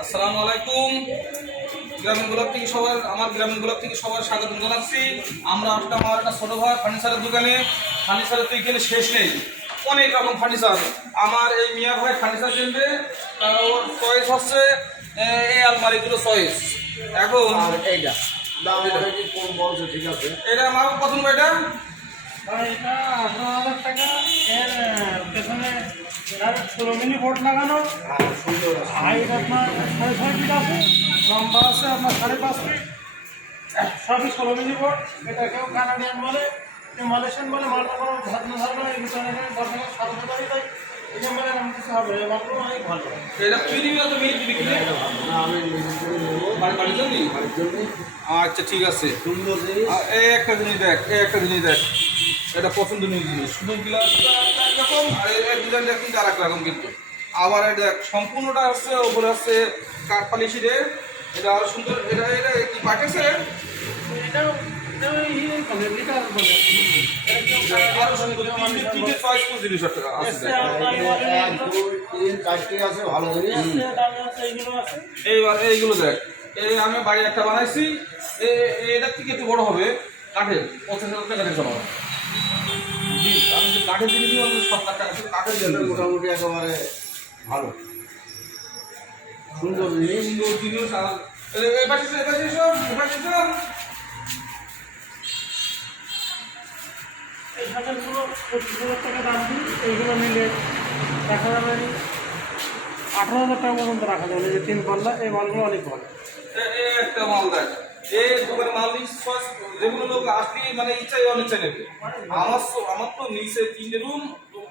আসসালামু আলাইকুম। গ্রামীণ ব্লক থেকে সবার স্বাগত জানাচ্ছি। আমরা আসলাম আমার একটা ছোট ভাই ফার্নিচারের দোকানে। ফার্নিচারের তো এখানে শেষ নেই, অনেক রকম ফার্নিচার। আমার এই মিয়া ভাই ফার্নিচার কিনবে, ওর চয়েস হচ্ছে এই আলমারিগুলো চয়েস। এখন এইটা ঠিক আছে, এটা আমার পছন্দ। এটা এটা 18,000 টাকা। এর পেছনে 16 মিলি বোর্ড লাগানো, হাইট আপনার 6.5 ফিট আছে, লম্বা আছে আপনার 5.5 ফিট, সবই 16 মিলি বোর্ড। এটা কেউ কানাডিয়ান বলে, কেউ মালয়েশিয়ান বলে। মালটা কোনো ধর্ম এই ভিতরে 10,000 7,000 দাবি দেয়। এই নম্বরে নাম কিছু হবে, মাত্র অনেক ভালো। এটা প্রিমিয়াম তো মিনিট বিক্রি আমি বাড়ির জন্য। আচ্ছা ঠিক আছে, এই একটা জিনিস দেখ, এটা পছন্দনীয় জিনিস। শুধু গ্লাসটা একরকম আর এর ডিজাইনটা কিন্তু আর এক রকম। কিন্তু আবার এটা দেখ, সম্পূর্ণটা হচ্ছে ওপরে হচ্ছে কাঠ পালিশির। এটা আরো সুন্দর। এটা এটা কি পাঠিয়েছে এটাও আরো সুন্দর। তিনটে চয়েস করে জিনিস আছে। আছে ভালো জিনিস। এইবার এইগুলো দেখ, এই আমি বাড়ি একটা বানাইছি, এটার থেকে একটু বড় হবে। কাঠের 25,000 টাকা কাঠের জমা। আমি যে কাঠের জিনিস 7 লাখ টাকা কাঠের জিনিস মোটামুটি একেবারে ভালো সুন্দর জিনিস। সুন্দর জিনিস। আর এবার এই শাটারগুলো 25,000 টাকা দাম দিই। এইগুলো নিলে 18,000 টাকা পর্যন্ত রাখা যাবে। যে 3 পাল্লা, এই মালগুলো অনেক ভালো। একটা মাল দেখ, এই দোকানে মাল যেগুলো লোক আসলে মানে ইচ্ছাই অনিচ্ছা নেবে। আমার তো নিচে 3টে রুম,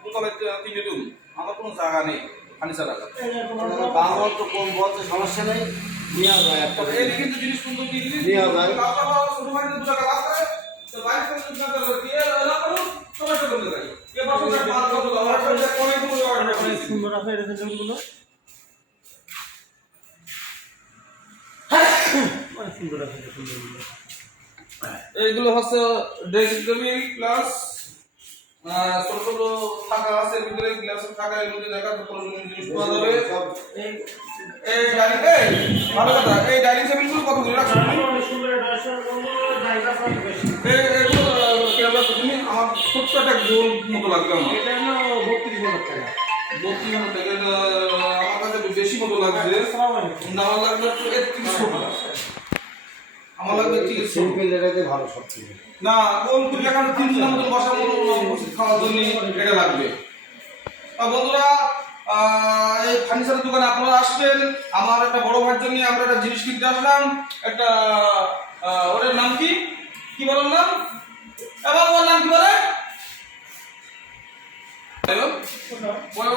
দোকানে 3টে রুম, আমার কোনো জায়গা নেই ফার্নিচার রাখার। বাংলা তো কম বলতে সমস্যা নেই, নেওয়া যায় একটা। এই কিন্তু জিনিস সুন্দর জিনিস নেওয়া যায়। ছোট ভাই 2 টাকা লাভ করে, তো বাইরে থেকে 2 টাকা দিয়ে লাভ করুন, সবাই তো বলতে পারি এবার তো মাল কত লাভ করে অনেকগুলো অর্ডার করে। সুন্দর আছে এই রেজেন্টগুলো, অনেক সুন্দর আছে। সুন্দরগুলো এইগুলো হচ্ছে ড্রেসিং টেবিল প্লাস ছোট ছোট থাকা আছে, ভিতরে গ্লাস থাকা, এর মধ্যে দেখা প্রয়োজনীয় জিনিস পাওয়া যাবে। এই ডাইনিং ভালো কথা। এই ডাইনিং টেবিলগুলো কত করে রাখছেন? অনেক সুন্দর। জায়গা অনেক বেশি। এইগুলো কেমন তুমি? আমার ছোট্ট একটা গোল মতো লাগবে। আমার এটা হলো 32,000 টাকা। 32,000 টাকা। এটা আমার কাছে বেশি মতো লাগছে। না আমার লাগবে 31 টাকা। আমার লাগবে 30 সিম্পল এটাতে ভালো সব থেকে। না কোন তুমি এখন 3 দিনের মতন বসার মতো খাওয়ার জন্য এটা লাগবে। বন্ধুরা, এই ফার্নিচারের দোকানে আপনারা আসবেন। আমার একটা বড় ভাইয়ের জন্য আমরা একটা জিনিস কিনতে আসলাম। একটা ওটার নাম কি কি বলেন নাম? এবং ওর নাম কি বলে?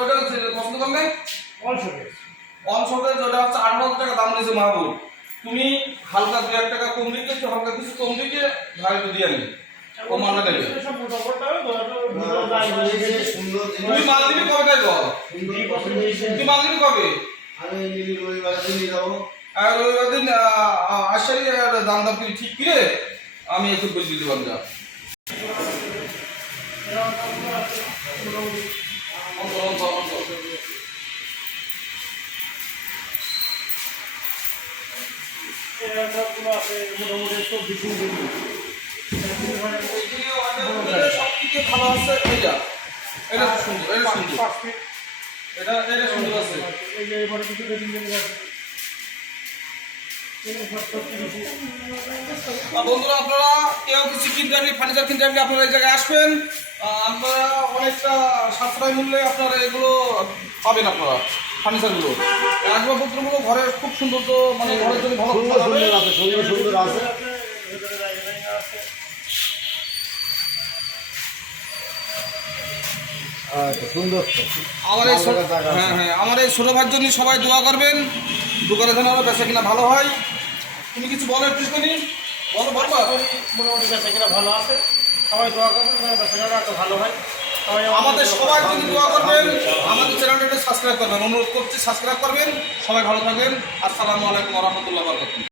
ওটা পছন্দ করলে অনশপে যেটা হচ্ছে 8,000 টাকা দাম নিয়েছে মাহবুব। তুমি হালকা 2-1 টাকা কম দিকে, একটু হালকা কিছু কম দিকে ভাই দিয়ে আনি। ও মানা নেবে। তুমি মাল দিবি কবে? তাই বল, তুমি মাল দিবি কবে? আমি রবিবার দিন যাবো। আর রবিবার দিন আসলে দাম দাম ঠিক কিরে আমি একটু বলে দিতে পারবো। যা সবথেকে ভালো আছে এইটা। এটা সুন্দর, এটা সুন্দর, এটা সুন্দর আছে। বন্ধুরা, আপনারা কেউ কিছু কিনতে আসলে, ফার্নিচার কিনতে আসলে আপনারা এই জায়গায় আসবেন। আপনারা অনেকটা সাশ্রয় মূল্যে আপনারা এগুলো পাবেন। আপনারা ফার্নিচারগুলো আসবাবপত্রগুলো ঘরে খুব সুন্দর, তো মানে ঘরের জন্য ভালো সুন্দর আছে, সুন্দর আছে। সুন্দর তো আমার এই আমার এই ছোটো ভাইয়ের জন্য সবাই দোয়া করবেন। দোকানে যেন আরও বেচা কিনা ভালো হয়। তুমি কিছু বলো একটু বলো। মোটামুটি বেচা কিনা ভালো আছে, সবাই দোয়া করবেন, বেচা কিনা একটু ভালো হয়। আমাদের সবার জন্য দোয়া করবেন, আমাদের চ্যানেলটা সাবস্ক্রাইব করবেন, অনুরোধ করছি সাবস্ক্রাইব করবেন। সবাই ভালো থাকবেন। আসসালামু আলাইকুম ওয়া রাহমাতুল্লাহি ওয়া বারাকাতুহু।